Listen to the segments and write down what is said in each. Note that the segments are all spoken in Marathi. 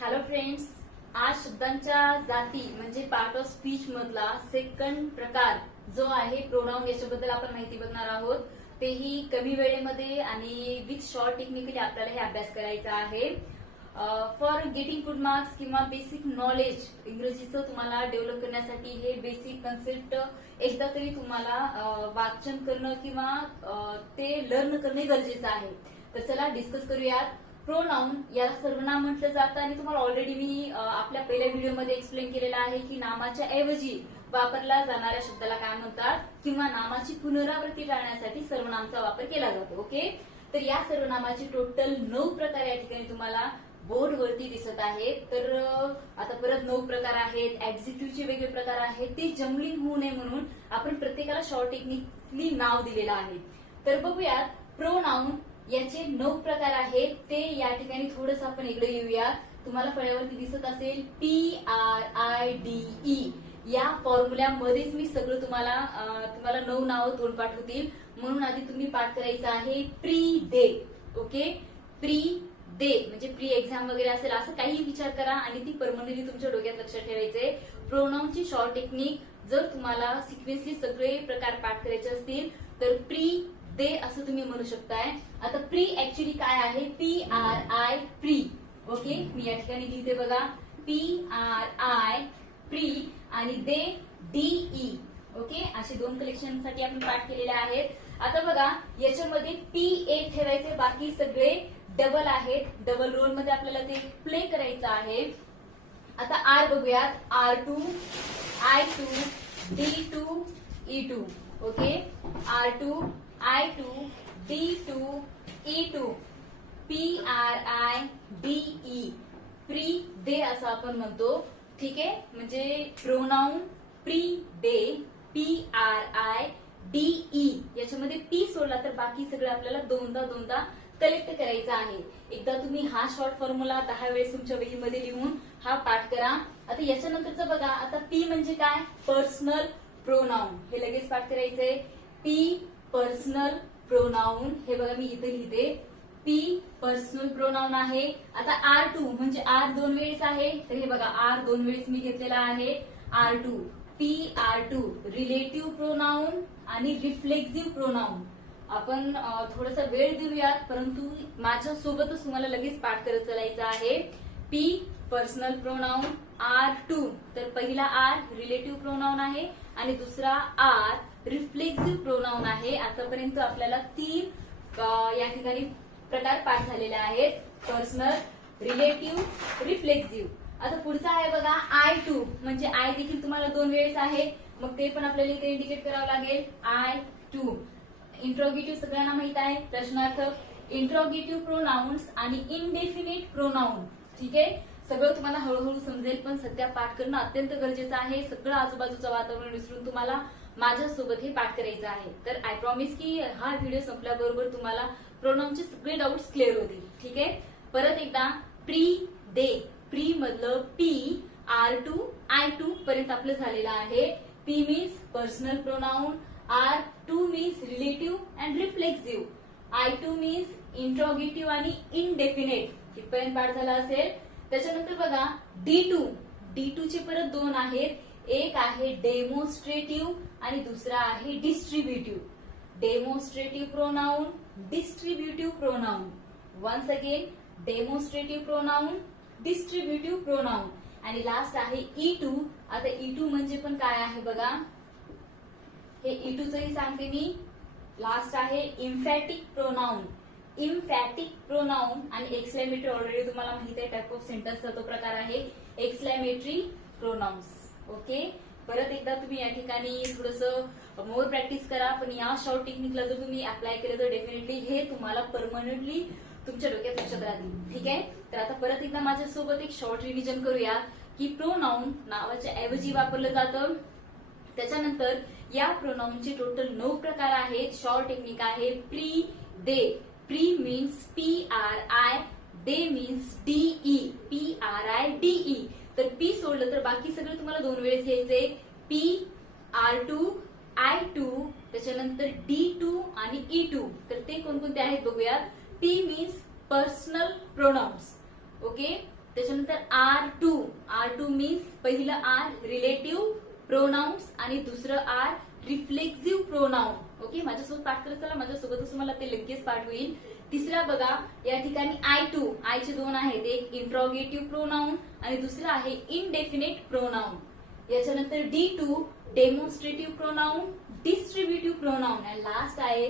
हॅलो फ्रेंड्स, आज शब्दांच्या जाती म्हणजे पार्ट ऑफ स्पीच मधला सेकंड प्रकार जो आहे प्रोनाउन, याच्याबद्दल आपण माहिती बघणार आहोत. तेही कमी वेळेमध्ये आणि विथ शॉर्ट टेक्निकली आपल्याला हे अभ्यास करायचा आहे. फॉर गेटिंग गुड मार्क्स किंवा बेसिक नॉलेज इंग्रजीचं तुम्हाला डेव्हलप करण्यासाठी हे बेसिक कन्सेप्ट एकदा तरी तुम्हाला वाचन करणं किंवा ते लर्न करणे गरजेचं आहे. तर चला डिस्कस करूयात. प्रोनाउन याला सर्वनाम म्हटलं जातं आणि तुम्हाला ऑलरेडी मी आपल्या पहिल्या व्हिडिओमध्ये एक्सप्लेन केलेलं आहे की नामाच्या ऐवजी वापरला जाणाऱ्या शब्दाला काय म्हणतात किंवा नामाची पुनरावृत्ती टाळण्यासाठी सर्वनामचा वापर केला जातो. ओके, तर या सर्वनामाचे टोटल 9 प्रकार या ठिकाणी तुम्हाला बोर्ड वरती दिसत आहेत. तर आता परत 9 प्रकार आहेत. ऍडजेक्टिव्हचे वेगळे प्रकार आहेत. ते जम्बलिंग होऊ नये म्हणून आपण प्रत्येकाला शॉर्ट टेक्निकली नाव दिलेलं आहे. तर बघूयात प्रोनाउन याचे 9 प्रकार आहेत. ते या ठिकाणी थोडंसं आपण इकडे येऊया. तुम्हाला फळ्यावरती दिसत असेल PRIDE या फॉर्म्युल्यामध्येच मी सगळं तुम्हाला 9 नावं तोंडपाठ होतील म्हणून आधी तुम्ही पाठ करायचं आहे प्री दे. ओके, प्री दे म्हणजे प्री एक्झाम वगैरे असेल असं काही विचार करा आणि ती परमनंटली तुमच्या डोक्यात लक्षात ठेवायचे. प्रोनाउनची शॉर्ट टेक्निक जर तुम्हाला सिक्वेन्सली सगळे प्रकार पाठ करायचे असतील तर प्री दे असं तुम्ही म्हणू शकताय. आता प्री ऍक्च्युली काय आहे? PRI pre. ओके, मी या ठिकाणी लिहिते बघा PRI प्री आणि दे DE. ओके, असे 2 कलेक्शन साठी आपण पाठ केलेले आहेत. आता बघा याच्यामध्ये PA ठेवायचे, बाकी सगळे डबल आहेत. डबल रोल मध्ये आपल्याला ते प्ले करायचं आहे. आता आर बघूयात. R2 I2 D2 E2. Okay, R2 I2 D2 E2 PRIDE pre दे असं आपण म्हणतो. ठीक आहे, म्हणजे प्रोनाउन प्री दे PRIDE याच्यामध्ये P सोडला तर बाकी सगळं आपल्याला दोनदा कलेक्ट करायचा आहे. एकदा तुम्ही हा शॉर्ट फॉर्म्युला 10 वेळेस तुमच्या वहीमध्ये लिहून हा पाठ करा. आता याच्यानंतरचं बघा. आता P म्हणजे काय? Personal pronoun. हे लगेच पाठ करायचंय. P personal pronoun. हे बघा मी इथे लिहिते P पर्सनल प्रोनाउन आहे. आता R2 म्हणजे R 2 वेळेस आहे, तर हे बघा R 2 वेळेस मी घेतलेला आहे. R2 PR2 रिलेटिव्ह प्रोनाउन आणि रिफ्लेक्सिव्ह प्रोनाउन. आपण थोडासा वेळ देऊयात परंतु माझ्या सोबतच तुम्हाला लगेच पाठ करत चालायचं आहे. P पर्सनल प्रोनाउन R2 तर पहिला R रिलेटिव्ह प्रोनाउन आहे आणि दुसरा R रिफ्लेक्सिव्ह प्रोनाउन आहे. आतापर्यंत आपल्याला 3 या ठिकाणी प्रकार पाठ झालेले आहेत. Personal, relative, reflexive. आता पुढचा आहे बघा I2 म्हणजे आय देखील तुम्हाला 2 वेळेस आहे, मग ते पण आपल्याला इथे इंडिकेट करावं लागेल. I2 इंट्रोगेटिव्ह सगळ्यांना माहित आहे. प्रश्नार्थक, इंट्रोगेटिव्ह प्रोनाउन्स आणि इनडेफिनिट प्रोनाउन. ठीक आहे, सगळं तुम्हाला हळूहळू समजेल पण सध्या पाठ करणं अत्यंत गरजेचं आहे. सगळं आजूबाजूचं वातावरण विसरून तुम्हाला माझ्यासोबत हे पाठ करायचं आहे. तर आय प्रॉमिस की हा व्हिडिओ संपल्याबरोबर तुम्हाला प्रोनाउनचे सगळे डाऊट्स क्लिअर होतील. ठीक आहे, परत एकदा प्री दे. प्री मधलं PR2 I2 पर्यंत आपलं झालेलं आहे. P means personal pronoun, R2 means relative and reflexive, I2 means interrogative आणि इनडेफिनेट. इथपर्यंत पाठ झाला असेल. त्याच्यानंतर बघा D2 चे परत 2 आहेत. एक आहे डेमॉन्स्ट्रेटिव्ह आणि दुसरा आहे distributive. Demonstrative pronoun, distributive pronoun. Once again demonstrative pronoun, distributive pronoun आणि लास्ट आहे E2. आता E2 म्हणजे पण काय आहे बघा, हे E2 चंही सांगते मी. लास्ट आहे इम्फॅटिक प्रोनाउन. इम्फॅटिक प्रोनाउन आणि एक्सक्लेमेटरी ऑलरेडी तुम्हाला माहिती आहे टाइप ऑफ सेंटेन्सचा तो प्रकार आहे एक्सक्लेमेटरी प्रोनाउन्स. ओके, परत एकदा तुम्ही या ठिकाणी थोडंसं मोर प्रॅक्टिस करा पण या शॉर्ट टेक्निकला जर तुम्ही अप्लाय केलं तर डेफिनेटली हे तुम्हाला परमनंटली तुमच्या डोक्यात लक्षात राहतील. ठीक आहे, तर आता परत एकदा माझ्यासोबत एक शॉर्ट रिव्हिजन करूया की प्रोनाउन नावाच्या ऐवजी वापरलं जातं. त्याच्यानंतर या प्रोनाउनचे टोटल 9 प्रकार आहेत. शॉर्ट टेक्निक आहे प्री दे. प्री मीन्स PRI, दे मीन्स DE PRIDE. तर P सोडलं तर बाकी सगळं तुम्हाला 2 वेळेस घ्यायचंय. PR2 I2 त्याच्यानंतर D2 आणि E2. तर ते कोणकोणते आहेत बघूयात. P means personal pronounce. Okay, त्याच्यानंतर R2 मीन्स पहिलं आर रिलेटिव्ह प्रोनाउन्स आणि दुसरं आर रिफ्लेक्सिव्ह प्रोनाउन. ओके, माझ्यासोबत पाठ करत चला, माझ्यासोबतच तुम्हाला ते लगेच पाठ होईल. तिसरा बघा या ठिकाणी I चे दोन आहेत, एक इंट्रॉगेटिव्ह प्रोनाउन आणि दुसरं आहे इनडेफिनेट प्रोनाउन. याच्यानंतर D2 demonstrative pronoun, distributive pronoun आणि लास्ट आहे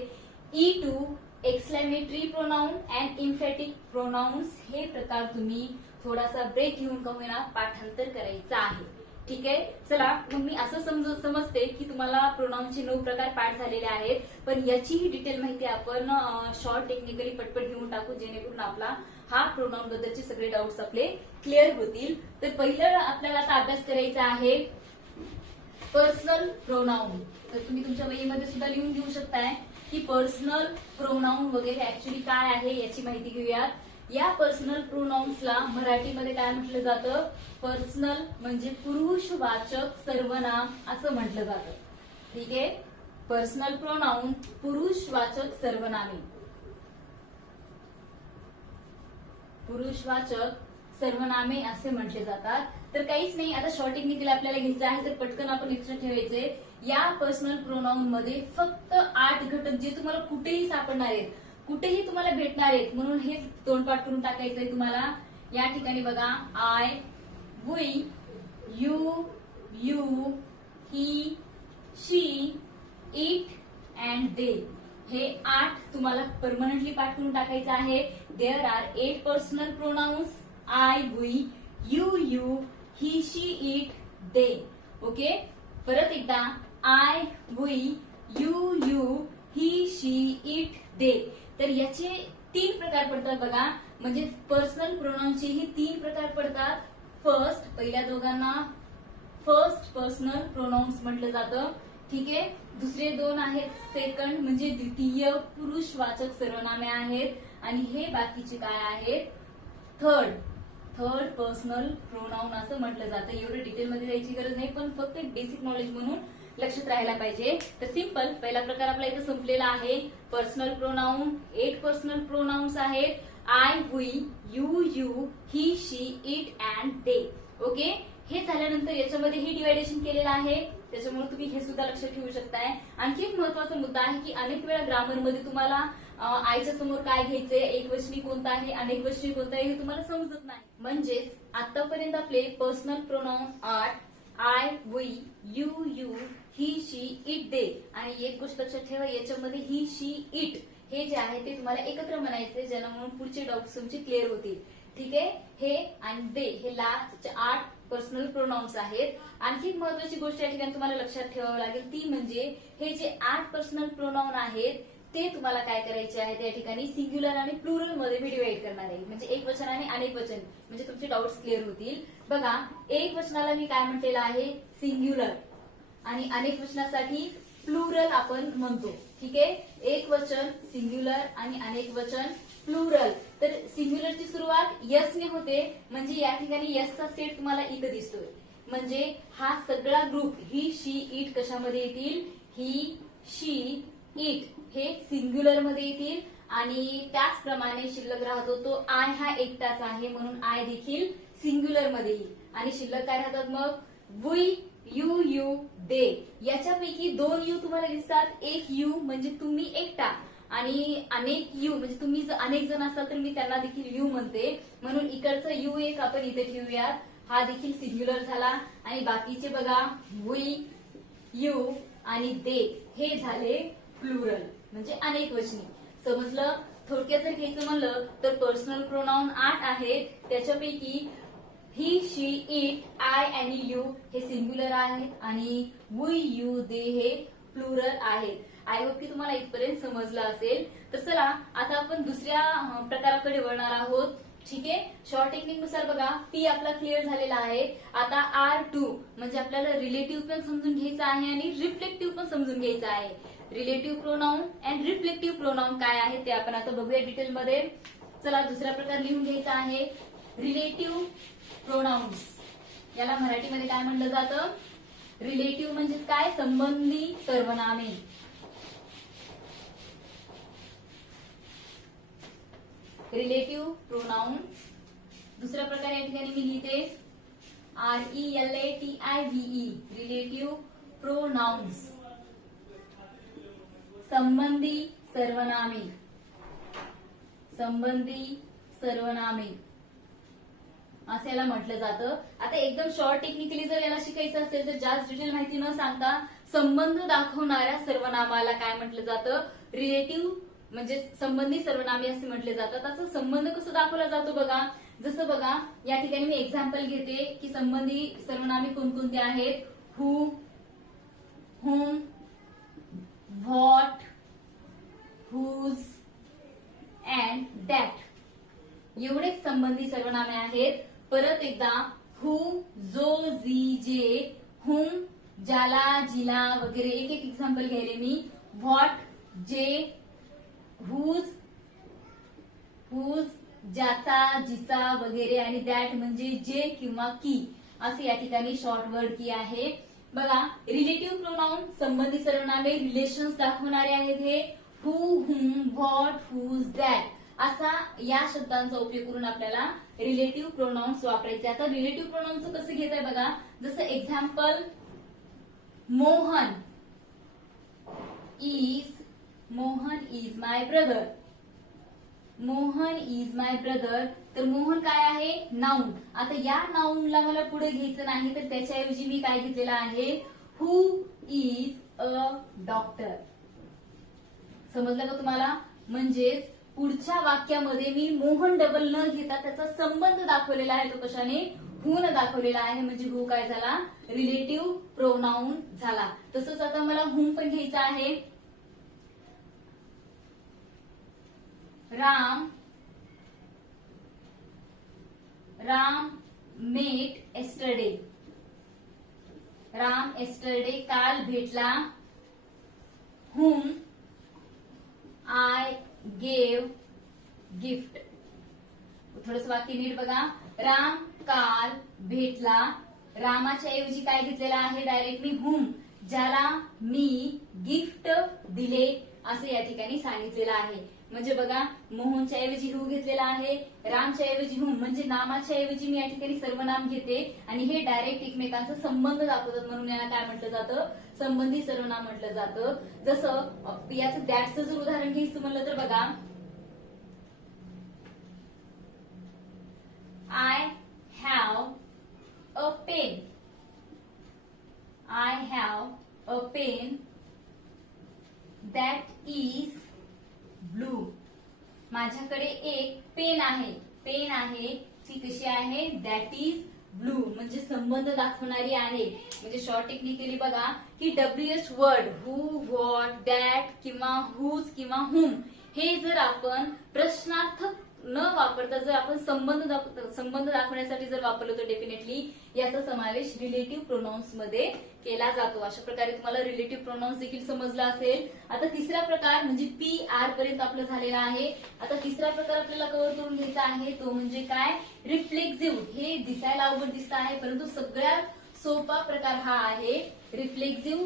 E2 exclamatory pronoun and emphatic pronouns. हे प्रकार तुम्ही थोडासा ब्रेक घेऊन का होईना पाठांतर करायचं आहे. ठीक आहे, चला मग मी असं समजते की तुम्हाला प्रोनाउनचे 9 प्रकार पाठ झालेले आहेत, पण याचीही डिटेल माहिती आपण शॉर्ट टेक्निकली पटपट घेऊन टाकू, जेणेकरून आपला हा प्रोनाउन बद्दलचे सगळे डाऊट्स आपले क्लिअर होतील. तर पहिलं आपल्याला आता अभ्यास करायचा आहे पर्सनल प्रोनाउन. तर तुम्ही तुमच्या वहीमध्ये सुद्धा लिहून घेऊ शकताय की पर्सनल प्रोनाउन वगैरे ऍक्च्युली काय आहे याची माहिती घेऊयात. या पर्सनल प्रोनाउन्सला मराठीमध्ये काय म्हटलं जातं? पर्सनल म्हणजे पुरुषवाचक सर्वनाम असं म्हटलं जातं. ठीक आहे, पर्सनल प्रोनाउन पुरुषवाचक सर्वनामे, पुरुषवाचक सर्वनामे असे म्हटले जातात. तर काहीच नाही, आता शॉर्ट टेक्निकली आपल्याला घ्यायचं आहे, तर पटकन आपण लक्षात ठेवायचे या पर्सनल प्रोनाउन मध्ये फक्त 8 घटक जे तुम्हाला कुठेही सापडणार आहेत, कुठेही तुम्हाला भेटणार आहेत, म्हणून हे तोंडपाठ करून टाकायचंय तुम्हाला. या ठिकाणी बघा I, we, you, he, she, it and they. हे 8 तुम्हाला परमनंटली पाठ करून टाकायचं आहे. There are 8 personal pronouns I, we, you, he, she, it, they. Okay, परत एकदा I, we, you, he, she, it, they. तर याचे 3 प्रकार पडतात बघा, म्हणजे पर्सनल प्रोनाउनचेही 3 प्रकार पडतात. फर्स्ट, पहिल्या दोघांना फर्स्ट पर्सनल प्रोनाउन्स म्हटलं जातं. ठीक आहे, दुसरे 2 आहेत सेकंड म्हणजे द्वितीय पुरुषवाचक सर्वनामे आहेत, आणि हे बाकीचे काय आहेत? थर्ड पर्सनल प्रोनाउन असं म्हटलं जातं. एवढं डिटेलमध्ये जायची गरज नाही, पण फक्त एक बेसिक नॉलेज म्हणून लक्षात राहायला पाहिजे. तर सिंपल पहिला प्रकार आपला इथं संपलेला आहे. पर्सनल प्रोनाउन 8 पर्सनल प्रोनाउन्स आहेत I, we, you, he, she, it and they. Okay, हे झाल्यानंतर याच्यामध्ये हे डिवायडेशन केलेलं आहे, त्याच्यामुळे तुम्ही हे सुद्धा लक्षात ठेवू शकताय. आणखी एक महत्वाचा मुद्दा आहे की अनेक वेळा ग्रामरमध्ये तुम्हाला आयच्या समोर काय घ्यायचंय, एकवचनी कोणता आहे, अनेक वचनी कोणता आहे हे तुम्हाला समजत नाही. म्हणजेच आतापर्यंत आपले personal pronoun 8 I, we, you, he, she, it, they. आणि एक गोष्ट लक्षात ठेवा, याच्यामध्ये ही, शी, इट हे जे आहे ते तुम्हाला एकत्र म्हणायचे, ज्यामुळे पुढचे डाऊट्स तुमचे क्लिअर होतील. ठीक आहे, हे आणि दे हे लास्ट 8 पर्सनल प्रोनाउन्स आहेत. आणखी एक महत्वाची गोष्ट या ठिकाणी तुम्हाला लक्षात ठेवावं लागेल, ती म्हणजे हे जे 8 पर्सनल प्रोनाउन आहेत ते तुम्हाला काय करायचे आहे, त्या ठिकाणी सिंग्युलर आणि प्लुरल मध्ये मी डिवाइड करणार आहे. म्हणजे एक वचन आणि अनेक वचन, म्हणजे तुमचे डाऊट्स क्लिअर होतील. बघा, एक वचनाला मी काय म्हटलेलं आहे? सिंग्युलर, आणि अनेक वचनासाठी प्लुरल आपण म्हणतो. ठीक आहे, एक वचन सिंग्युलर आणि अनेक वचन प्लुरल. तर सिंग्युलरची सुरुवात यस ने होते, म्हणजे या ठिकाणी यसचा सेट तुम्हाला इथं दिसतोय. म्हणजे हा सगळा ग्रुप ही, शी, इट कशामध्ये येतील? ही, शी, इट हे सिंग्युलर मध्ये येतील. आणि त्याचप्रमाणे शिल्लक राहतो तो आय हा एकटाच आहे, म्हणून आय देखील सिंग्युलर मध्ये येईल. आणि शिल्लक काय राहतात मग? We, you, they. याच्यापैकी 2 यू तुम्हाला दिसतात, एक यू म्हणजे तुम्ही एकटा, आणि अनेक यू म्हणजे तुम्ही जर अनेक जण असाल तर मी त्यांना देखील यू म्हणते, म्हणून इकडचा यू एक आपण इथे ठेवूयात. हा देखील सिंग्युलर झाला. आणि बाकीचे बघा वी, यू आणि दे हे झाले प्लुरल म्हणजे अनेक वचनी. समजलं? थोडक्यात जर घ्यायचं म्हणलं तर पर्सनल प्रोनाउन 8 आहेत, त्याच्यापैकी ही, शी, इट, आय आणि यू हे सिंग्युलर आहेत, आणि वी, यू, दे हे प्लुरल आहेत. आय होप की तुम्हाला इथपर्यंत समजलं असेल. तर चला आता आपण दुसऱ्या प्रकाराकडे वळणार आहोत. ठीक आहे, शॉर्ट टेक्निक नुसार बघा पी आपला क्लिअर झालेला आहे. आता R2 म्हणजे आपल्याला रिलेटिव्ह पण समजून घ्यायचं आहे आणि रिफ्लेक्टिव्ह पण समजून घ्यायचं आहे. Relative pronoun and reflective pronoun काय आहे ते आपण आता बघूया डिटेलमध्ये. चला दुसरा प्रकार लिहून घ्यायचा आहे रिलेटिव्ह प्रोनाउन्स. याला मराठीमध्ये काय म्हणलं जातं? रिलेटिव्ह म्हणजे काय? संबंधी सर्वनामे. रिलेटिव्ह प्रोनाउन दुसरा प्रकार या ठिकाणी मी लिहिते RELATIVE रिलेटिव्ह प्रोनाउन्स, संबंधी सर्वनामे, संबंधी सर्वनामे असं याला म्हटलं जातं. आता एकदम शॉर्ट टेक्निकली जर याला शिकायचं असेल तर जास्त डिटेल माहिती न सांगता संबंध दाखवणाऱ्या सर्वनामाला काय म्हटलं जातं, रिलेटिव्ह म्हणजे संबंधी सर्वनामे असे म्हटले जातात. त्याचा संबंध कसं दाखवला जातो बघा, जसं बघा या ठिकाणी मी एक्झाम्पल घेते की संबंधी सर्वनामे कोणकोणते आहेत. हू, हुम, व्हॉट, हुज अँड दॅट एवढेच संबंधी सर्वनामे आहेत. परत एकदा हू, जो, जी, जे, हुम, ज्याला, जिला वगैरे एक एक एक्झाम्पल घ्यायले मी. व्हॉट, जे, हुज, हुज ज्याचा, जिचा वगैरे आणि दॅट म्हणजे जे किंवा की असे या ठिकाणी शॉर्ट वर्ड की आहे. बघा रिलेटिव्ह प्रोनाउन संबंधी सर्वनामे रिलेशन्स दाखवणारे आहेत. हे हू, हुम, व्हॉट, हुज, दॅट असा या शब्दांचा उपयोग करून आपल्याला रिलेटिव्ह प्रोनाउन्स वापरायचे. आता रिलेटिव्ह प्रोनाउन्स कसं घेत आहे बघा, जसं example Mohan is my brother. Mohan is my brother तर मोहन काय आहे, नाउन. आता या नाउनला मला पुढे घ्यायचं नाही तर त्याच्याऐवजी मी काय घेतलेलं आहे, हू इज अ डॉक्टर. समजलं का तुम्हाला? म्हणजेच पुढच्या वाक्यामध्ये मी मोहन डबल न घेता त्याचा संबंध दाखवलेला आहे. तो कशाने, हू न दाखवलेला आहे. म्हणजे हू काय झाला, रिलेटिव्ह प्रोनाउन झाला. तसंच आता मला हुम पण घ्यायचा आहे. राम मेट एस्टरडे. राम एस्टरडे काल भेटला. हुम आय गेव गिफ्ट. थोडस वाक्य नीट बघा. राम काल भेटला. रामाच्या ऐवजी काय घेतलेला आहे, डायरेक्ट मी हुम, ज्याला मी गिफ्ट दिले असे या ठिकाणी सांगितलेलं आहे. म्हणजे बघा मोहनच्या ऐवजी हू घेतलेला आहे, रामच्या ऐवजी हुम म्हणजे नामाच्या ऐवजी मी या ठिकाणी सर्वनाम घेते आणि हे डायरेक्ट एकमेकांचा संबंध दाखवतात म्हणून याला काय म्हटलं जातं, संबंधी सर्वनाम म्हटलं जातं. जसं याचं दॅटचं जर उदाहरण घ्यायचं म्हणलं तर बघा, I have a pen. I have a pen that is blue. माझ्याकडे एक पेन आहे. पेन आहे ती कशी आहे, दॅट इज ब्लू म्हणजे संबंध दाखवणारी आहे. म्हणजे शॉर्ट टेक्निकली बघा की WH word who, what, that किंवा हुज किंवा हुम हे जर आपण प्रश्नार्थक न वापरता जर आपण संबंध दाखवण्यासाठी जर वापरलो तर डेफिनेटली याचा समावेश रिलेटिव्ह प्रोनाउन्स मध्ये केला जातो. अशा प्रकारे तुम्हाला रिलेटिव्ह प्रोनाउन्स देखील समजला असेल. आता तिसरा प्रकार म्हणजे PR पर्यंत आपलं झालेला आहे. आता तिसरा प्रकार आपल्याला कव्हर करून घ्यायचा आहे तो म्हणजे काय, रिफ्लेक्सिव्ह. हे दिसायला अवघड दिसत आहे परंतु सगळ्यात सोपा प्रकार हा आहे रिफ्लेक्सिव्ह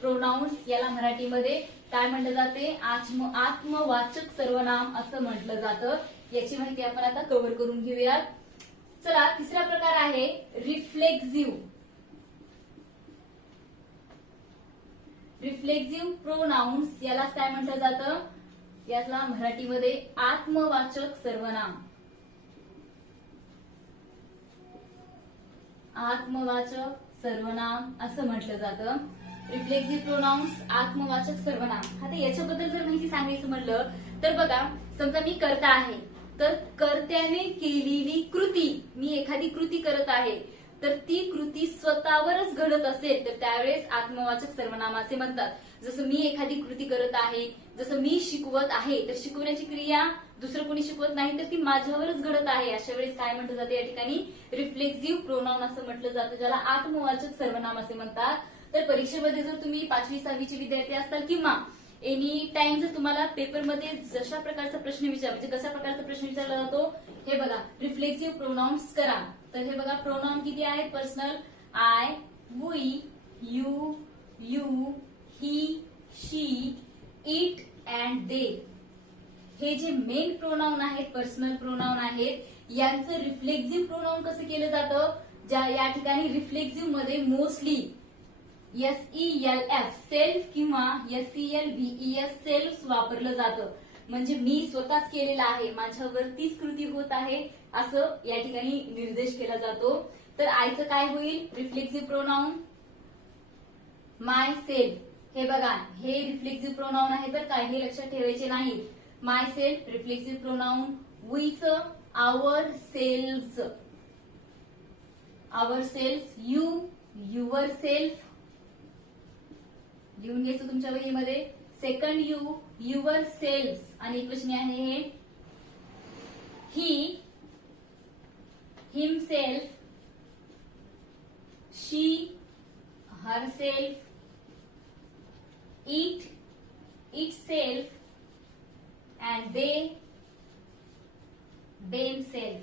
प्रोनाउन्स. याला मराठीमध्ये काय म्हटलं जाते, आत्मवाचक सर्वनाम असं म्हटलं जातं. याची माहिती आपण आता कव्हर करून घेऊयात. चला तिसरा प्रकार आहे रिफ्लेक्सिव्ह. रिफ्लेक्सिव्ह प्रोनाउन्स याला काय म्हटलं जातं, याला मराठीमध्ये आत्मवाचक सर्वनाम. आत्मवाचक सर्वनाम असं म्हटलं जातं. रिफ्लेक्सिव्ह प्रोनाउन्स आत्मवाचक सर्वनाम. आता याच्याबद्दल जर माहिती सांगायचं म्हणलं तर बघा, समजा मी कर्ता आहे तर कर्त्याने केलेली कृती, मी एखादी कृती करत आहे तर ती कृती स्वतःवरच घडत असेल तर त्यावेळेस आत्मवाचक सर्वनाम असे म्हणतात. जसं मी एखादी कृती करत आहे, जसं मी शिकवत आहे तर शिकवण्याची क्रिया दुसरं कोणी शिकवत नाही तर ती माझ्यावरच घडत आहे. अशा वेळेस काय म्हटलं जाते या ठिकाणी रिफ्लेक्सिव्ह प्रोनाउन असं म्हटलं जातं, ज्याला आत्मवाचक सर्वनाम असे म्हणतात. तर परीक्षेमध्ये जर तुम्ही 5वी 6वी चे विद्यार्थी असाल किंवा एनी टाइम जर तुम्हाला पेपरमध्ये जशा प्रकारचा प्रश्न म्हणजे कशा प्रकारचा प्रश्न विचारला जातो, हे बघा रिफ्लेक्सिव्ह प्रोनाउन्स करा. तर हे बघा प्रोनाउन किती आहेत, personal I, we, you, he, she, it and they. हे जे मेन प्रोनाउन आहेत, पर्सनल प्रोनाउन आहेत, यांचं रिफ्लेक्झिव्ह प्रोनाउन कसं केलं जातं, ज्या या ठिकाणी रिफ्लेक्झिव्ह मध्ये मोस्टली SELF सेल्फ किंवा SELVES सेल्फ वापरलं जातं. म्हणजे मी स्वतःच केलेलं आहे, माझ्यावरतीच कृती होत आहे असं या ठिकाणी निर्देश केला जातो. तर आयचं काय होईल रिफ्लेक्झिव्ह प्रोनाउन माय सेल्फ. हे बघा हे रिफ्लेक्झिव्ह प्रोनाउन आहे बरं का, हे लक्षात ठेवायचे नाही. Myself reflexive pronoun. वीचं our self, our self. You yourself लिहून घ्यायचं तुमच्या वहीमध्ये. सेकंड यू युअर सेल्फ आणि एक प्रश्न आहे हे he himself, she her self, it it self and they them self,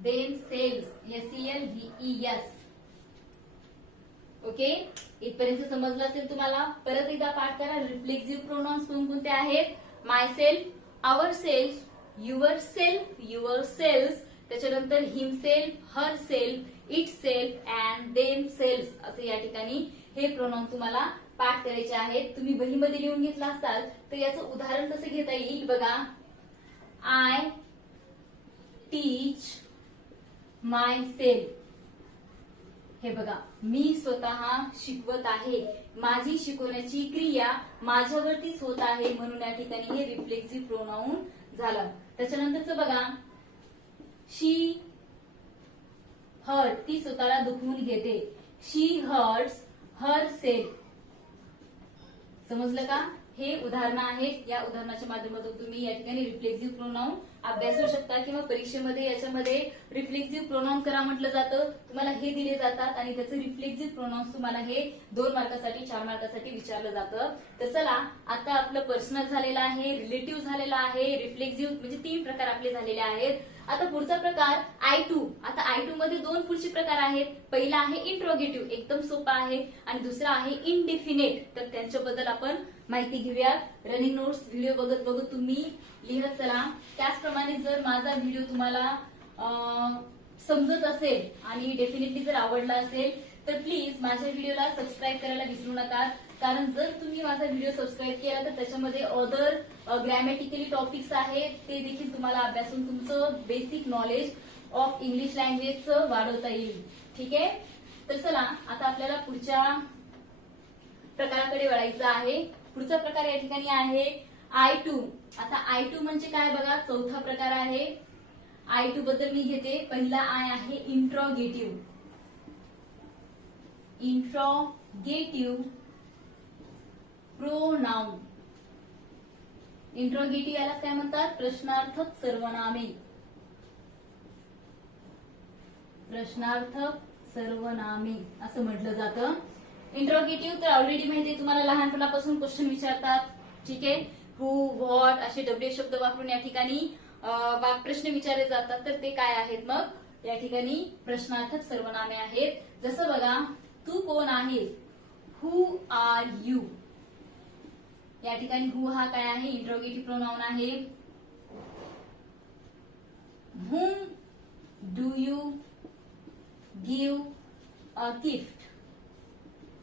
them self SELVES. Okay, इथपर्यंत समजलं असेल तुम्हाला. परत एकदा पाठ करा. रिफ्लेक्झिव्ह प्रोनाउन्स कोणकोणते आहेत, myself, our self, yourself, yourself, त्याच्यानंतर himself, herself, itself and them self असे या ठिकाणी हे प्रोनाउन तुम्हाला पाठ करायचे आहेत. तुम्ही वहीमध्ये लिहून घेतला असाल तर याचं उदाहरण कसं घेता येईल बघा. I teach my self. हे बघा मी स्वतः शिकवत आहे, माझी शिकवण्याची क्रिया माझ्यावरतीच होत आहे, म्हणून या ठिकाणी हे रिफ्लेक्झिव्ह प्रोनाउन झालं. त्याच्यानंतरच बघा शी हर्ट, ती स्वतःला दुखवून घेते. शी हर्ट्स हर सेल्फ. समजलं का. हे उदाहरणं आहेत, या उदाहरणाच्या माध्यमातून तुम्ही या ठिकाणी रिफ्लेक्झिव्ह प्रोनाउन अभ्यासू शकता किंवा परीक्षेमध्ये याच्यामध्ये रिफ्लेक्झिव्ह प्रोनाउन करा म्हटलं जातं. तुम्हाला हे दिले जातात आणि त्याचं रिफ्लेक्झिव्ह प्रोनाउन्स तुम्हाला हे 2 मार्कासाठी 4 मार्कासाठी विचारलं जातं. तर चला आता आपलं पर्सनल झालेलं आहे, रिलेटिव्ह झालेलं आहे, रिफ्लेक्झिव्ह म्हणजे 3 प्रकार आपले झालेले आहेत. आता पुढचा प्रकार I2. आता I2 मध्ये 2 पुढचे प्रकार आहेत. पहिला आहे इंट्रोगेटिव्ह, एकदम सोपा आहे, आणि दुसरा आहे इनडेफिनेट. तर त्यांच्याबद्दल आपण माहिती घेऊया. रनिंग नोट्स व्हिडिओ बघत बघत तुम्ही लिहत चला. त्याचप्रमाणे जर माझा व्हिडिओ तुम्हाला समजत असेल आणि डेफिनेटली जर आवडला असेल तर प्लीज माझ्या व्हिडिओला सबस्क्राईब करायला विसरू नका. कारण जर तुम्ही माझा व्हिडिओ सबस्क्राईब केला तर त्याच्यामध्ये अदर ग्रॅमॅटिकली टॉपिक्स आहेत, ते देखील तुम्हाला अभ्यासून तुमचं बेसिक नॉलेज ऑफ इंग्लिश लँग्वेजचं वाढवता येईल. ठीक आहे. तर चला आता आपल्याला पुढच्या प्रकाराकडे वळायचं आहे. पुढचा प्रकार या ठिकाणी आहे I2. आता I2 म्हणजे काय बघा, चौथा प्रकार आहे. I2 बद्दल मी घेते. पहिला आय आहे इंट्रोगेटिव्ह. Interrogative pronoun. इंट्रोगेटिव्ह याला काय म्हणतात, प्रश्नार्थक सर्वनामे. प्रश्नार्थक सर्वनामे असं म्हटलं जातं. इंट्रोगेटिव्ह तर ऑलरेडी माहिती आहे तुम्हाला, लहानपणापासून क्वेश्चन विचारतात. ठीक आहे. हु व्हॉट असे डब्ल्यू शब्द वापरून या ठिकाणी प्रश्न विचारले जातात. तर ते काय आहेत मग, या ठिकाणी प्रश्नार्थक सर्वनामे आहेत. जसं बघा, तू कोण आहेस, हु आर यू. या ठिकाणी हु हा काय आहे, इंट्रोगेटिव्ह प्रोनाउन आहे. whom do you give a gift.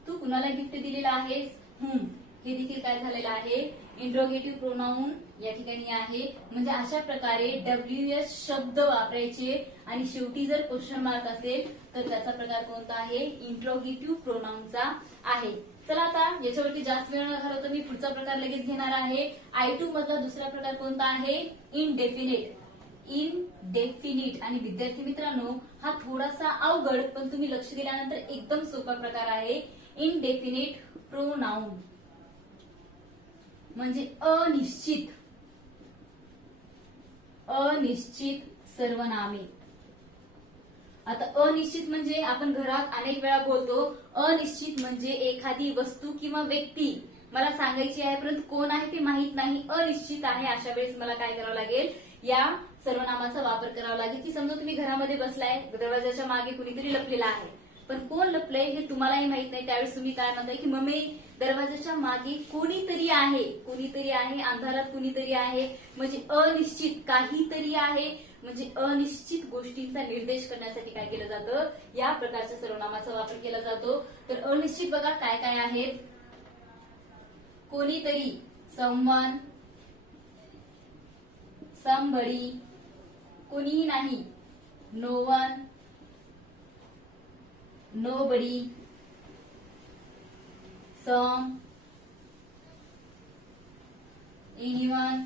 तू कुणाला गिफ्ट दिलेला आहेस, whom हे देखील काय झालेलं आहे, इंट्रोगेटिव्ह प्रोनाउन या ठिकाणी आहे. म्हणजे अशा प्रकारे WS शब्द वापरायचे आणि शेवटी जर क्वेश्चन मार्क असेल तर त्याचा प्रकार कोणता आहे, इंट्रोगेटिव्ह प्रोनाउनचा आहे. चला आता याच्यावरती जास्त वेळ न घालवता मी पुढचा प्रकार लगेच घेणार आहे. I2 मधला दुसरा प्रकार कोणता आहे, इनडेफिनेट. इनडेफिनिट. आणि विद्यार्थी मित्रांनो हा थोडासा अवघड पण तुम्ही लक्ष दिल्यानंतर एकदम सोपा प्रकार आहे. इनडेफिनिट प्रोनाउन म्हणजे अनिश्चित, अनिश्चित सर्वनामे. आता अनिश्चित म्हणजे आपण घरात अनेक वेळा बोलतो. अनिश्चित म्हणजे एखादी वस्तू किंवा व्यक्ती मला सांगायची आहे परंतु कोण आहे ते माहित नाही, अनिश्चित आहे. अशा वेळेस मला काय करावं लागेल, या सर्वनामाचा वापर करावा लागेल. की समजा तुम्ही घरामध्ये बसलाय, दरवाजाच्या मागे कुणीतरी लपलेला आहे पण कोण लपलंय हे तुम्हालाही माहित नाही. त्यावेळेस तुम्ही काय म्हणताय की मम्मी दरवाजाच्या मागे कोणीतरी आहे, कोणीतरी आहे, अंधारात कोणीतरी आहे, म्हणजे अनिश्चित काहीतरी आहे. म्हणजे अनिश्चित गोष्टींचा निर्देश करण्यासाठी काय केलं जातं, या प्रकारच्या सर्वनामाचा वापर केला जातो. तर अनिश्चित बघा काय काय आहेत. कोणीतरी, समवन, somebody, कोणीही नाही, no one, nobody, some, anyone,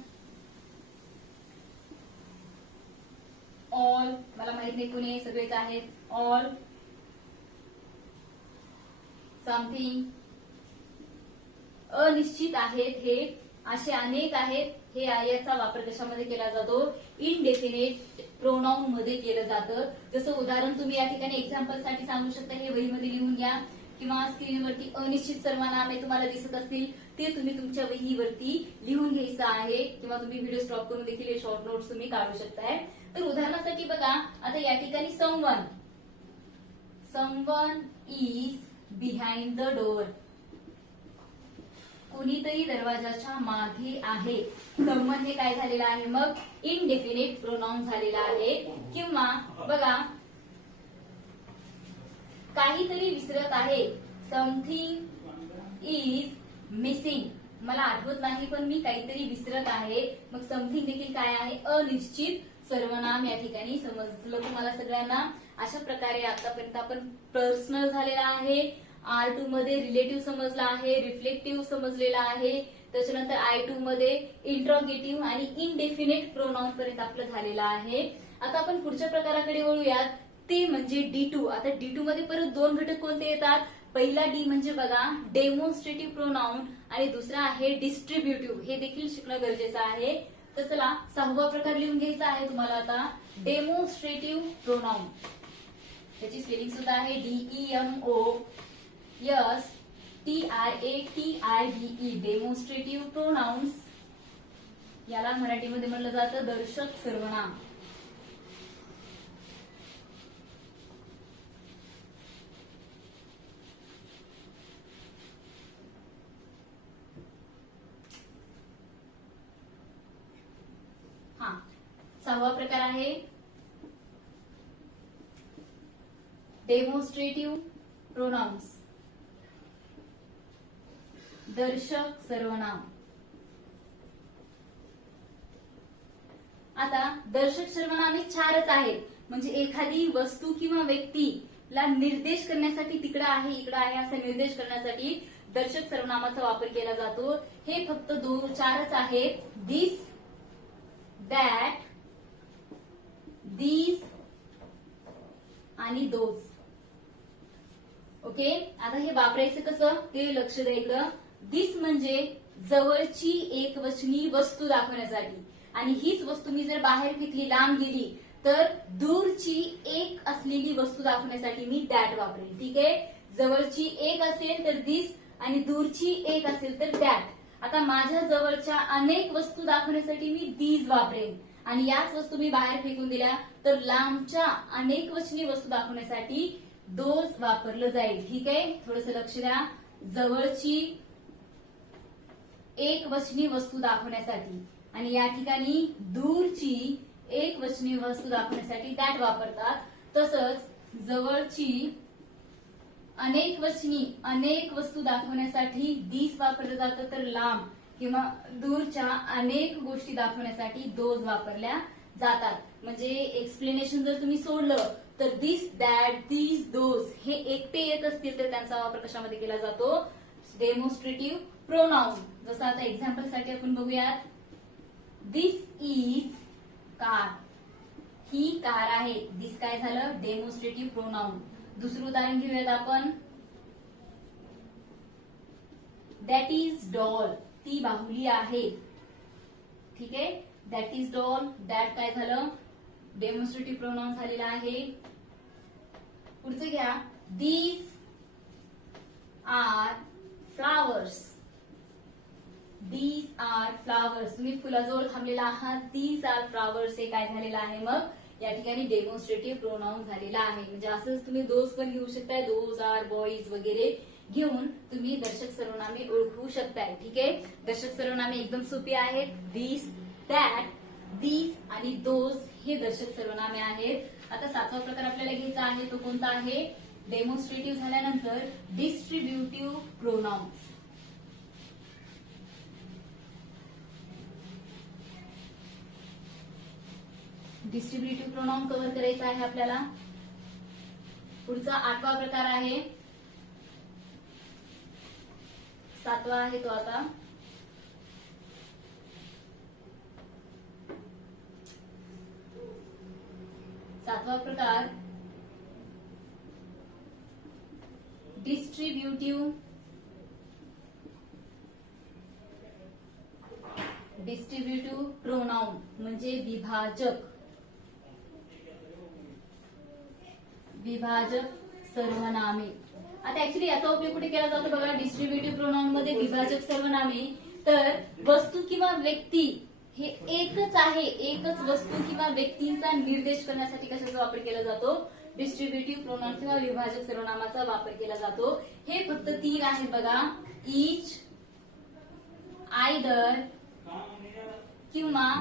all, मला माहित नाही कुणी, सगळेच आहेत, all, something. अनिश्चित आहेत हे असे अनेक आहेत. हे याचा वापर कशामध्ये केला जातो, इनडेफिनेट प्रोनाउन मध्ये केलं जातं. जसं उदाहरण तुम्ही या ठिकाणी एक्झाम्पल साठी सांगू शकता, हे वहीमध्ये लिहून घ्या किंवा स्क्रीनवरती अनिश्चित सर्वनामे तुम्हाला दिसत असतील ते तुम्ही तुमच्या वहीवरती लिहून घ्यायचं आहे, किंवा तुम्ही व्हिडिओ स्टॉप करून देखील हे शॉर्ट नोट्स तुम्ही काढू शकताय. तर उदाहरणासाठी बघा आता या ठिकाणी someone, someone is behind the door, कुणीतरी दरवाजाच्या मागे आहे. समवन हे काय झालेलं आहे, मग इनडेफिनेट प्रोनाउन झालेला आहे. किंवा बघा काहीतरी विसरत आहे, समथिंग इज मिसिंग, मला आठवत नाही पण मी काहीतरी विसरत आहे. मग समथिंग देखील काय आहे, अनिश्चित सर्वनाम. या ठिकाणी समजलं तुम्हाला सगळ्यांना. अशा प्रकारे आतापर्यंत आपण पर्सनल झालेला आहे, R2 मध्ये रिलेटिव्ह समजला आहे, रिफ्लेक्टिव्ह समजलेला आहे, त्याच्यानंतर I2 मध्ये इंट्रोगेटिव्ह आणि इनडेफिनेट प्रोनाउन पर्यंत आपलं झालेलं आहे. आता आपण पुढच्या प्रकाराकडे वळूयात, ते म्हणजे D2. आता D2 मध्ये परत दोन घटक कोणते येतात, पहिला D म्हणजे बघा डेमॉन्स्ट्रेटिव्ह प्रोनाउन आणि दुसरा आहे डिस्ट्रीब्युटिव्ह. हे देखील शिकणं गरजेचं आहे. तर चला सहावा प्रकार लिहून घ्यायचा आहे तुम्हाला आता, डेमॉन्स्ट्रेटिव्ह प्रोनाउन. त्याची स्पेलिंग सुद्धा आहे DEMOSTRATIVE, डेमॉन्स्ट्रेटिव्ह प्रोनाउन्स. याला मराठीमध्ये म्हणलं जातं दर्शक सर्वनाम. सहावा प्रकार आहे डेमॉन्स्ट्रेटिव्ह प्रोनाउन्स, दर्शक सर्वनाम. आता दर्शक सर्वनामे चारच आहेत, म्हणजे एखादी वस्तू किंवा व्यक्तीला निर्देश करण्यासाठी तिकडे आहे इकडे आहे असा निर्देश करण्यासाठी दर्शक सर्वनामाचा वापर केला जातो. हे फक्त चारच आहेत, दिस, दॅट, these आणि दोज. ओके, आता हे वापरायचं कसं ते लक्ष द्यायचं. दिस म्हणजे जवळची एकवचनी वस्तू दाखवण्यासाठी, आणि हीच वस्तू मी जर बाहेर फेकली लांब गेली तर दूरची एक असलेली वस्तू दाखवण्यासाठी मी दॅट वापरेल. ठीक आहे, जवळची एक असेल तर दिस आणि दूरची एक असेल तर दॅट. आता माझ्या जवळच्या अनेक वस्तू दाखवण्यासाठी मी दीज वापरेन, आणि याच वस्तू मी बाहेर फेकून दिल्या तर लांबच्या अनेक वचनी वस्तू दाखवण्यासाठी दोज वापरलं जाईल. ठीक आहे, थोडंसं लक्ष द्या. जवळची एक वचनी वस्तू दाखवण्यासाठी आणि या ठिकाणी दूरची एक वचनी वस्तू दाखवण्यासाठी दॅट वापरतात. तसंच जवळची अनेक वचनी अनेक वस्तू दाखवण्यासाठी दिस वापरलं जातं, तर लांब किंवा दूरच्या अनेक गोष्टी दाखवण्यासाठी दोज वापरल्या जातात. म्हणजे एक्सप्लेनेशन जर तुम्ही सोडलं तर दिस, दॅट, दीज, दोज हे एकटे येत असतील तर त्यांचा वापर कशामध्ये केला जातो, डेमॉन्स्ट्रेटिव्ह प्रोनाउन. जसं आता एक्झाम्पल साठी आपण बघूयात, दिस इज कार, ही कार आहे. दिस काय झालं, डेमॉन्स्ट्रेटिव्ह प्रोनाउन. दुसरं उदाहरण घेऊयात आपण, दॅट इज डॉल, ती बाहुली आहे. ठीक आहे, दॅट इज डॉल, दॅट काय झालं, डेमॉन्स्ट्रेटिव्ह प्रोनाउन झालेला आहे. पुढचं घ्या, these are flowers, these are flowers. तुम्ही फुलाजवळ थांबलेला आहात, दीज आर फ्लावर्स हे काय झालेलं आहे, मग या ठिकाणी डेमॉन्स्ट्रेटिव्ह प्रोनाउन झालेला आहे. म्हणजे असं तुम्ही दोज पण घेऊ शकताय, दोज आर बॉईज वगैरे घेऊन तुम्ही दर्शक सर्वनामे ओळखू शकताय. ठीक आहे, दर्शक सर्वनामे एकदम सोपी आहेत. दिस, दॅट, दीज आणि दोज हे दर्शक सर्वनामे आहेत. आता 7वा प्रकार आपल्याला घ्यायचा आहे तो कोणता आहे? डेमॉन्स्ट्रेटिव्ह झाल्यानंतर distributive pronounce. Distributive pronoun cover करायचा आहे आपल्याला. पुढचा 8वा प्रकार आहे. 7वा आहे तो आता. सातवा प्रकार डिस्ट्रीब्युटिव्ह प्रोनाउन म्हणजे विभाजक सर्वनामे. आता ऍक्च्युली याचा उपयोग कुठे केला जातो बघा? डिस्ट्रीब्युटिव्ह प्रोनाउन मध्ये विभाजक सर्वनामे तर वस्तू किंवा व्यक्ती हे एकच आहे, एकच वस्तू किंवा व्यक्तींचा निर्देश करण्यासाठी कशाचा वापर केला जातो? डिस्ट्रीब्युटिव्ह प्रोनाउन किंवा विभाजक सर्वनामाचा वापर केला जातो. हे फक्त 3 आहेत बघा. ईच, आयदर किंवा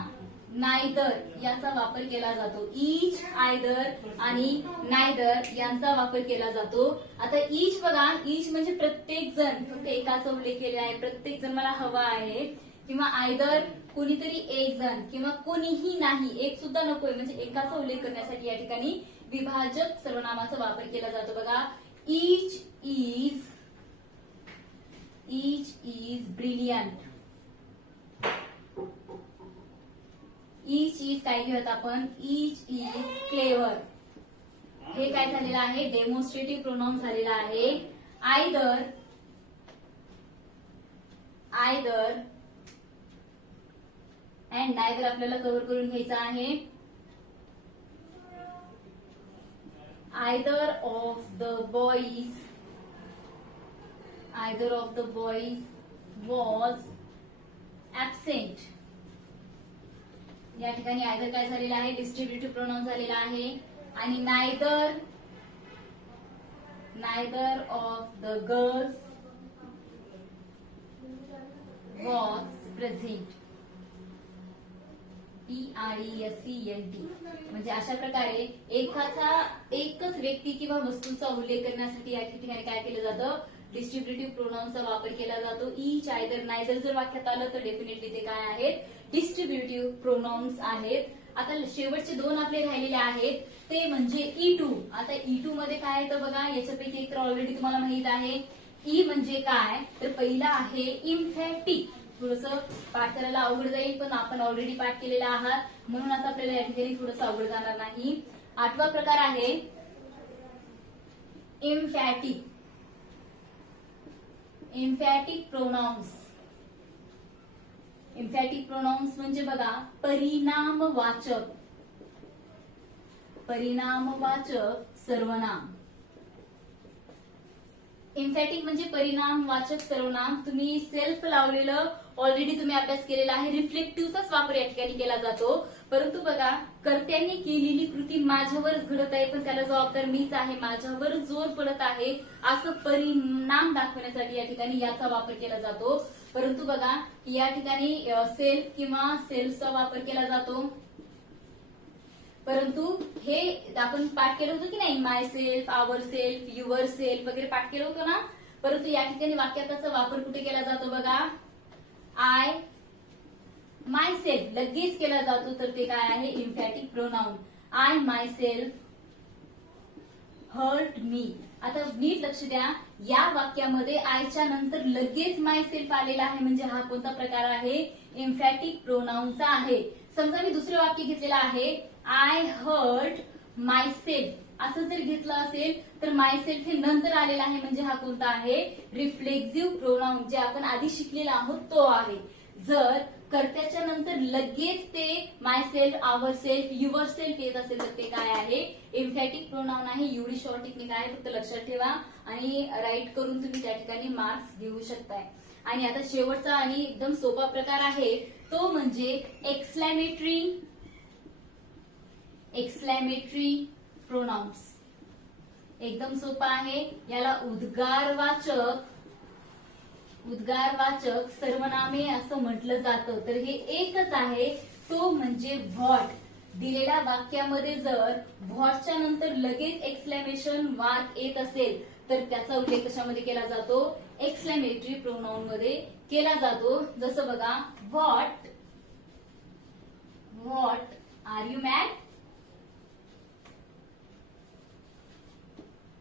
नायदर याचा वापर केला जातो. ईच, आयदर आणि नायदर यांचा वापर केला जातो. आता ईच बघा, ईच म्हणजे प्रत्येक जण, फक्त एकाचा उल्लेख केला आहे, प्रत्येक जण मला हवा आहे. किंवा आयदर कोणीतरी एक जण किंवा कोणीही नाही, एक सुद्धा नकोय, म्हणजे एकाचा उल्लेख करण्यासाठी या ठिकाणी विभाजक सर्वनामाचा वापर केला जातो बघा. Each is brilliant. Each is काय घेऊयात आपण? Each is clever. हे काय झालेलं आहे? डेमॉन्स्ट्रेटिव्ह प्रोनाउन झालेला आहे. आयदर अँड नायदर आपल्याला कव्हर करून घ्यायचा आहे. Either of the boys was absent. या ठिकाणी आयदर काय झालेला आहे? डिस्ट्रीब्युटिव्ह प्रोनाउन झालेला आहे. आणि neither of the girls was present. PRESENT. म्हणजे अशा प्रकारे एकच व्यक्ती किंवा वस्तूचा उल्लेख करण्यासाठी या ठिकाणी काय केलं जातं? डिस्ट्रीब्युटिव्ह प्रोनाउनचा वापर केला जातो. ईच, आयदर, नायदर जर वाक्यात आलं तर डेफिनेटली ते काय आहेत? डिस्ट्रीब्युटिव्ह प्रोनाउन्स आहेत. आता शेवटचे 2 आपले राहिलेले आहेत ते म्हणजे E2. आता E2 मध्ये काय येतं बघा? याच्यापैकी एक तर ऑलरेडी तुम्हाला माहित आहे. ई म्हणजे काय? तर पहिला आहे इम्फॅटिक. थोडस पाठ करायला अवघड जाईल, पण आपण ऑलरेडी पाठ केलेला आहात म्हणून आता आपल्याला या ठिकाणी थोडंसं अवघड जाणार नाही. 8वा प्रकार आहे एम्फॅटिक प्रोनाउन्स. एम्फॅटिक प्रोनाउन्स म्हणजे बघा परिणामवाचक सर्वनाम. एम्फॅटिक म्हणजे परिणामवाचक सर्वनाम. तुम्ही सेल्फ लावलेलं ऑलरेडी तुम्ही अभ्यास केलेला आहे. रिफ्लेक्टिव्हचाच वापर या ठिकाणी केला जातो. परंतु बघा, कर्त्यांनी केलेली कृती माझ्यावरच घडत आहे, पण त्याला जबाबदार मीच आहे, माझ्यावर जोर पडत आहे असं परिणाम दाखवण्यासाठी या ठिकाणी याचा वापर केला जातो. परंतु बघा, या ठिकाणी सेल्फ किंवा सेल्फचा वापर केला जातो. परंतु हे आपण पाठ केलं होतं की नाही? Myself, our self, yourself वगैरे पाठ केलं होतं ना. परंतु या ठिकाणी वाक्याचा वापर कुठे केला जातो बघा? आय माय सेल्फ लगेच केला जातो, तर ते काय आहे? Emphatic pronoun. I myself hurt me. आता नीट लक्ष द्या, या वाक्यामध्ये आयच्या नंतर लगेच माय सेल्फ आलेला आहे, म्हणजे हा कोणता प्रकार आहे? इम्फॅटिक प्रोनाउनचा आहे. समजा मी दुसरे वाक्य घेतलेलं आहे, आय हर्ट माय सेल्फ असं जर घेतलं असेल तर माय सेल्फ हे नंतर आलेला आहे, म्हणजे हा कोणता आहे? रिफ्लेक्सिव्ह प्रोनाउन, जे आपण आधी शिकलेला आहोत तो आहे. जर कर्त्याच्या नंतर लगेच ते myself, our self, yourself येत असेल तर ते काय आहे? एम्फॅटिक प्रोनाउन आहे. एवढी शॉर्ट टेक्निक आहे, फक्त लक्षात ठेवा आणि राईट करून तुम्ही त्या ठिकाणी मार्क्स घेऊ शकताय. आणि आता शेवटचा आणि एकदम सोपा प्रकार आहे तो म्हणजे एक्सक्लेमेटरी प्रोनाउन्स. एकदम सोपा आहे. याला उद्गारवाचक सर्वनामे असं म्हटलं जातं. तर हे एकच आहे, तो म्हणजे व्हॉट. दिलेल्या वाक्यामध्ये जर व्हॉटच्या नंतर लगेच एक्सक्लेमेशन मार्क येत असेल तर त्याचा उल्लेख कशामध्ये केला जातो? एक्सक्लेमेटरी प्रोनाउन मध्ये केला जातो. जसं बघा, what are you mad?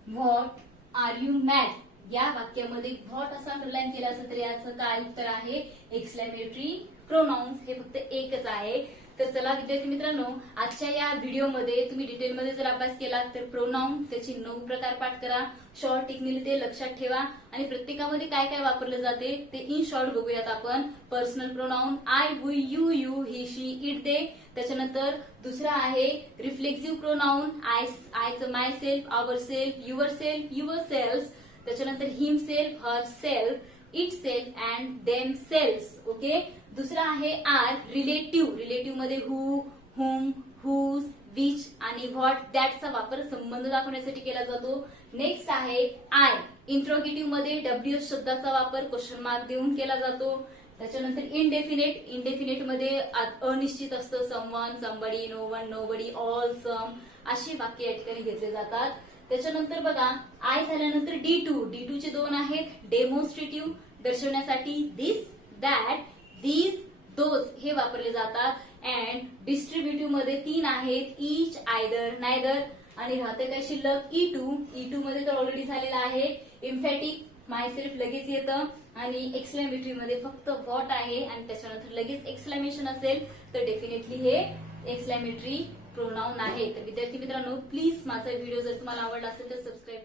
What are you mad या वाक्यामध्ये व्हॉट असा अंडरलाईन केला असेल तर याचं काय उत्तर आहे? Exclamatory pronounce. हे फक्त एकच आहे. तर चला विद्यार्थी मित्रांनो, आजच्या या व्हिडिओमध्ये तुम्ही डिटेलमध्ये जर अभ्यास केला तर प्रोनाउन त्याची 9 प्रकार पाठ करा. शॉर्ट टेक्निकली ते लक्षात ठेवा आणि प्रत्येकामध्ये काय काय वापरले जाते ते इन शॉर्ट बघूयात आपण. Personal pronoun I, we, you, he, she, it, they. त्याच्यानंतर दुसरा आहे रिफ्लेक्सिव्ह प्रोनाउन आयचं myself, our self, yourself. त्याच्यानंतर himself, herself, itself and them self. Okay. दुसरा आहे आर, रिलेटिव्ह मध्ये हु, हुम, हुज, विच आणि व्हॉट, दॅटचा वापर संबंध दाखवण्यासाठी केला जातो. नेक्स्ट आहे आय, इंट्रोगेटिव्ह मध्ये डब्ल्यू शब्दाचा वापर क्वेश्चन मार्क देऊन केला जातो. त्याच्यानंतर इंडेफिनेट मध्ये अनिश्चित असतं. Someone, somebody, no one, nobody, all, some अशी वाक्य या ठिकाणी घेतले जातात. त्याच्यानंतर बघा, आय झाल्यानंतर D2 चे 2 आहेत. डेमॉन्स्ट्रेटिव्ह दर्शवण्यासाठी दिस, दॅट, दीज, दोज हे वापरले जातात. अँड डिस्ट्रीब्युटिव्ह मध्ये 3 आहेत. ईच, आयदर, नायदर आणि राहते काय शिल्लक? E2 मध्ये तर ऑलरेडी झालेला आहे. इम्फॅटिक, माय सेल्फ लगेच येतं आणि एक्सक्लेमेटरी मध्ये फक्त व्हॉट आहे आणि त्याच्यानंतर लगेच एक्सक्लेमेशन असेल तर डेफिनेटली हे एक्सक्लेमेटरी प्रोनाउन आहे. तर विद्यार्थी मित्रांनो, प्लीज माझा व्हिडिओ जर तुम्हाला आवडला असेल तर सबस्क्राईब